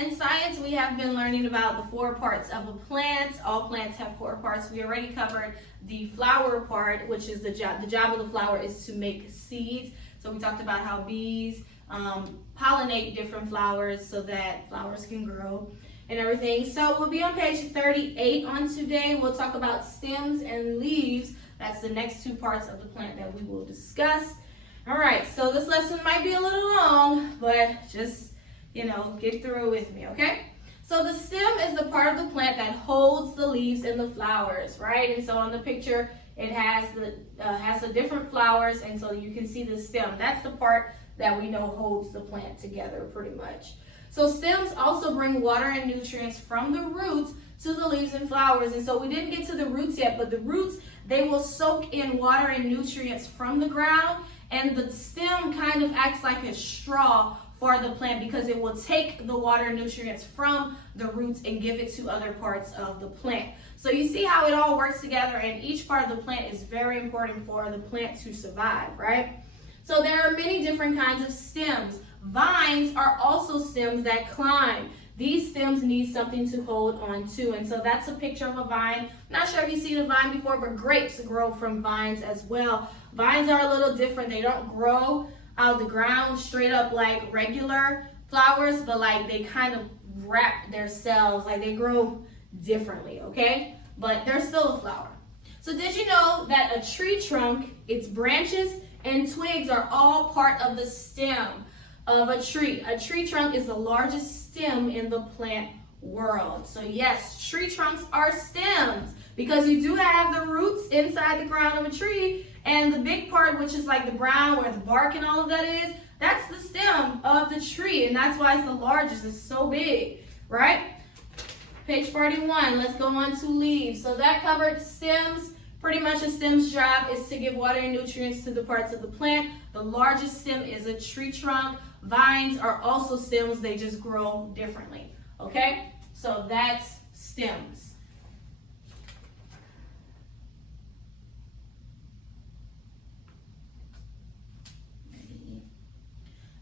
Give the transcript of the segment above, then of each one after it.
In science, we have been learning about the 4 parts of a plant. All plants have 4 parts. We already covered the flower part, which is the job. The job of the flower is to make seeds. So we talked about how bees pollinate different flowers so that flowers can grow and everything. So we'll be on page 38 on today. We'll talk about stems and leaves. That's the next 2 parts of the plant that we will discuss. All right, so this lesson might be a little long, but just get through it with me, okay? So the stem is the part of the plant that holds the leaves and the flowers, right? And so on the picture, it has the different flowers, and so you can see the stem. That's the part that we know holds the plant together pretty much. So stems also bring water and nutrients from the roots to the leaves and flowers. And so we didn't get to the roots yet, but the roots, they will soak in water and nutrients from the ground, and the stem kind of acts like a straw for the plant because it will take the water and nutrients from the roots and give it to other parts of the plant. So you see how it all works together, and each part of the plant is very important for the plant to survive, right? So there are many different kinds of stems. Vines are also stems that climb. These stems need something to hold on to, and so that's a picture of a vine. Not sure if you've seen a vine before, but grapes grow from vines as well. Vines are a little different. They don't grow out of the ground straight up like regular flowers, but like they kind of wrap their cells, like they grow differently, okay? But they're still a flower. So did you know that a tree trunk, its branches and twigs are all part of the stem of a tree? A tree trunk is the largest stem in the plant world. So yes, tree trunks are stems because you do have the roots inside the ground of a tree, and the big part, which is like the brown where the bark and all of that is, that's the stem of the tree, and that's why it's the largest. It's so big, right? Page 41, let's go on to leaves. So that covered stems. Pretty much a stem's job is to give water and nutrients to the parts of the plant. The largest stem is a tree trunk. Vines are also stems, they just grow differently, okay? So that's stems.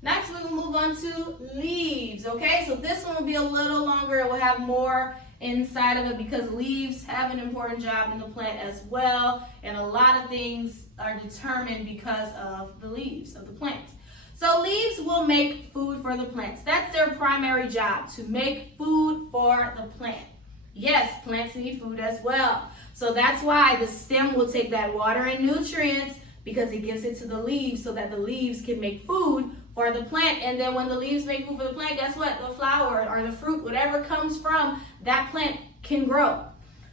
Next, we will move on to leaves, okay? So this one will be a little longer. It will have more inside of it because leaves have an important job in the plant as well, and a lot of things are determined because of the leaves of the plant. So leaves will make food for the plants. That's their primary job, to make food for the plant. Yes, plants need food as well. So that's why the stem will take that water and nutrients because it gives it to the leaves so that the leaves can make food for the plant. And then when the leaves make food for the plant, guess what? The flower or the fruit, whatever comes from that plant, can grow.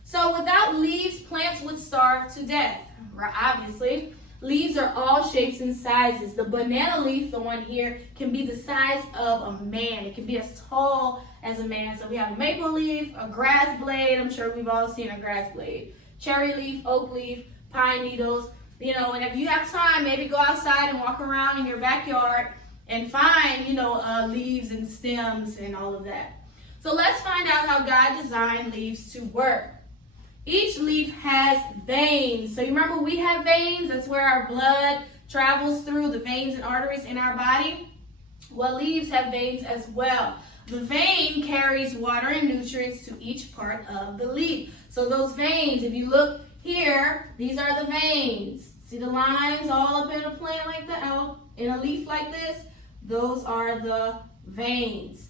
So without leaves, plants would starve to death, obviously. Leaves are all shapes and sizes. The banana leaf, the one here, can be the size of a man. It can be as tall as a man. So we have a maple leaf, a grass blade. I'm sure we've all seen a grass blade. Cherry leaf, oak leaf, pine needles. And if you have time, maybe go outside and walk around in your backyard and find, leaves and stems and all of that. So let's find out how God designed leaves to work. Each leaf has veins. So you remember we have veins? That's where our blood travels through, the veins and arteries in our body. Well, leaves have veins as well. The vein carries water and nutrients to each part of the leaf. So those veins, if you look here, these are the veins. See the lines all up in a plant like that, in a leaf like this? Those are the veins.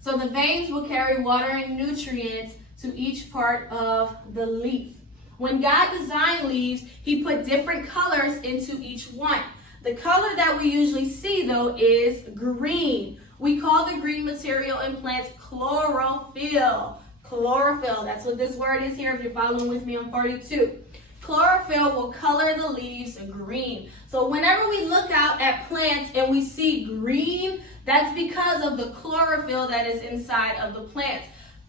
So the veins will carry water and nutrients to each part of the leaf. When God designed leaves, he put different colors into each one. The color that we usually see, though, is green. We call the green material in plants chlorophyll. Chlorophyll, that's what this word is here if you're following with me on 42. Chlorophyll will color the leaves green. So whenever we look out at plants and we see green, that's because of the chlorophyll that is inside of the plants.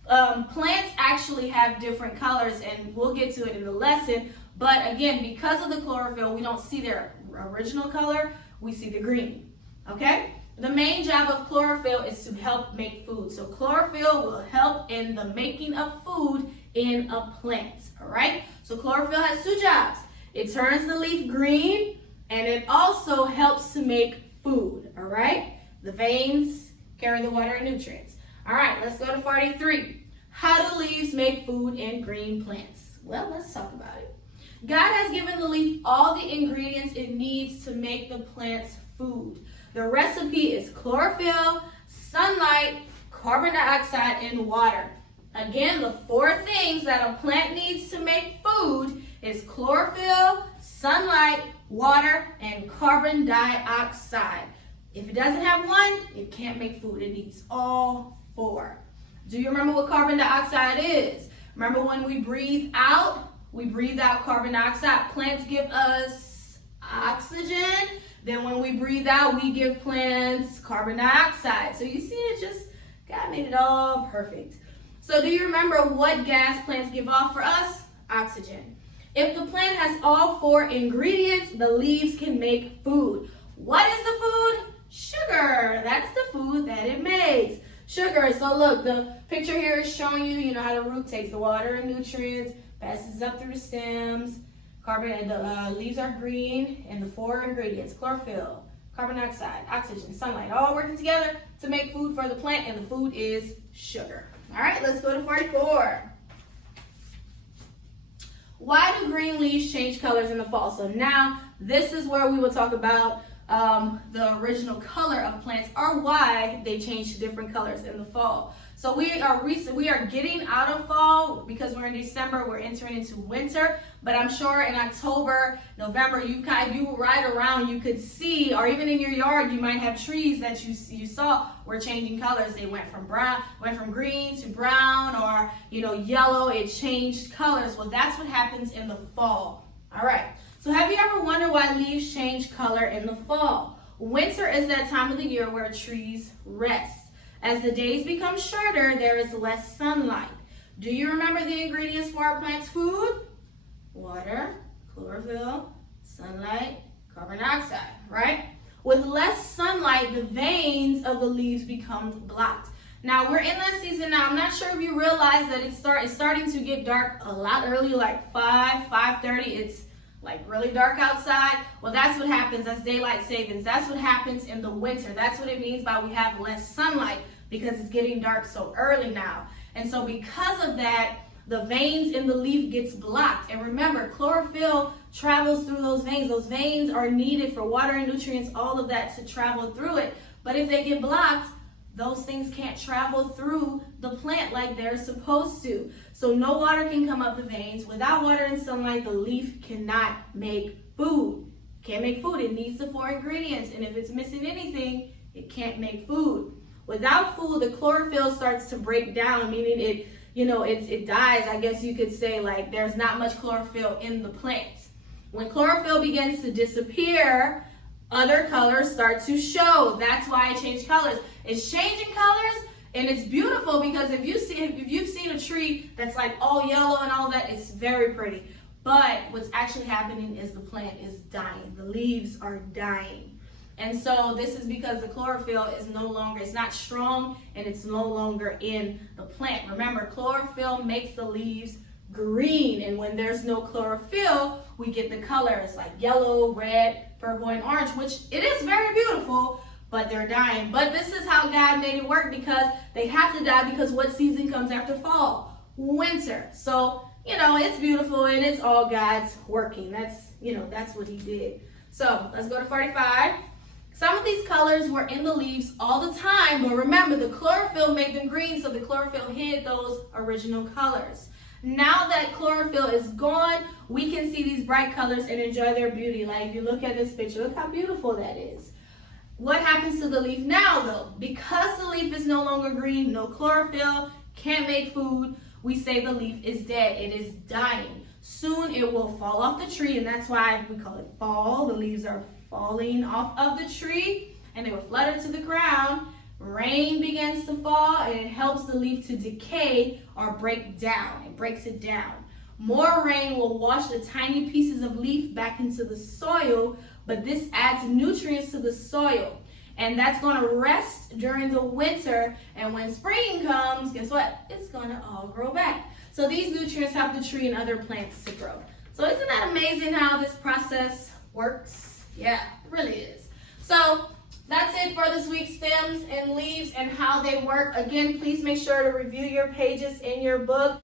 Plants actually have different colors, and we'll get to it in the lesson. But again, because of the chlorophyll, we don't see their original color, we see the green, okay? The main job of chlorophyll is to help make food. So chlorophyll will help in the making of food in a plant, all right? So chlorophyll has 2 jobs. It turns the leaf green, and it also helps to make food, all right? The veins carry the water and nutrients. All right, let's go to 43. How do leaves make food in green plants? Well, let's talk about it. God has given the leaf all the ingredients it needs to make the plant's food. The recipe is chlorophyll, sunlight, carbon dioxide, and water. Again, the 4 things that a plant needs to make food is chlorophyll, sunlight, water, and carbon dioxide. If it doesn't have one, it can't make food. It needs all 4. Do you remember what carbon dioxide is? Remember when we breathe out carbon dioxide. Plants give us oxygen. Then when we breathe out, we give plants carbon dioxide. So you see, God made it all perfect. So do you remember what gas plants give off for us? Oxygen. If the plant has all 4 ingredients, the leaves can make food. What is the food? Sugar. That's the food that it makes. Sugar. So look, the picture here is showing you, how the root takes the water and nutrients, passes up through the stems. The leaves are green, and the 4 ingredients, chlorophyll, carbon dioxide, oxygen, sunlight, all working together to make food for the plant, and the food is sugar. All right, let's go to 44. Why do green leaves change colors in the fall? So now this is where we will talk about the original color of plants, or why they change to different colors in the fall. So we are getting out of fall because we're in December. We're entering into winter, but I'm sure in October, November, if you ride around, you could see, or even in your yard, you might have trees that you saw were changing colors. They went from green to brown, or yellow. It changed colors. Well, that's what happens in the fall. All right. So have you ever wondered why leaves change color in the fall? Winter is that time of the year where trees rest. As the days become shorter, there is less sunlight. Do you remember the ingredients for our plant's food? Water, chlorophyll, sunlight, carbon dioxide, right? With less sunlight, the veins of the leaves become blocked. Now, we're in that season now. I'm not sure if you realize that it's starting to get dark a lot early, like 5:30. It's like really dark outside. Well, that's what happens. That's daylight savings. That's what happens in the winter. That's what it means by we have less sunlight, because it's getting dark so early now. And so because of that, the veins in the leaf gets blocked. And remember, chlorophyll travels through those veins. Those veins are needed for water and nutrients, all of that to travel through it. But if they get blocked, those things can't travel through the plant like they're supposed to. So no water can come up the veins. Without water and sunlight, the leaf cannot make food. Can't make food. It needs the 4 ingredients. And if it's missing anything, it can't make food. Without food, the chlorophyll starts to break down, meaning it dies, I guess you could say. Like, there's not much chlorophyll in the plants. When chlorophyll begins to disappear, other colors start to show. That's why it changed colors. It's changing colors, and it's beautiful, because if you've seen a tree that's like all yellow and all that, it's very pretty. But what's actually happening is the plant is dying. The leaves are dying. And so this is because the chlorophyll is it's not strong, and it's no longer in the plant. Remember, chlorophyll makes the leaves green, and when there's no chlorophyll, we get the colors like yellow, red, purple, and orange, which it is very beautiful, but they're dying. But this is how God made it work, because they have to die, because what season comes after fall? Winter. So, it's beautiful, and it's all God's working. That's what he did. So let's go to 45. Some of these colors were in the leaves all the time, but remember, the chlorophyll made them green, so the chlorophyll hid those original colors. Now that chlorophyll is gone, we can see these bright colors and enjoy their beauty. Like, if you look at this picture, look how beautiful that is. What happens to the leaf now, though? Because the leaf is no longer green, no chlorophyll, can't make food, we say the leaf is dead. It is dying. Soon it will fall off the tree, and that's why we call it fall. The leaves are falling off of the tree, and they will flutter to the ground. Rain begins to fall, and it helps the leaf to decay or break down. It breaks it down. More rain will wash the tiny pieces of leaf back into the soil, but this adds nutrients to the soil. And that's going to rest during the winter, and when spring comes, guess what? It's going to all grow back. So these nutrients help the tree and other plants to grow. So isn't that amazing how this process works? Yeah, it really is. So That's it for this week's stems and leaves and how they work. Again, please make sure to review your pages in your book.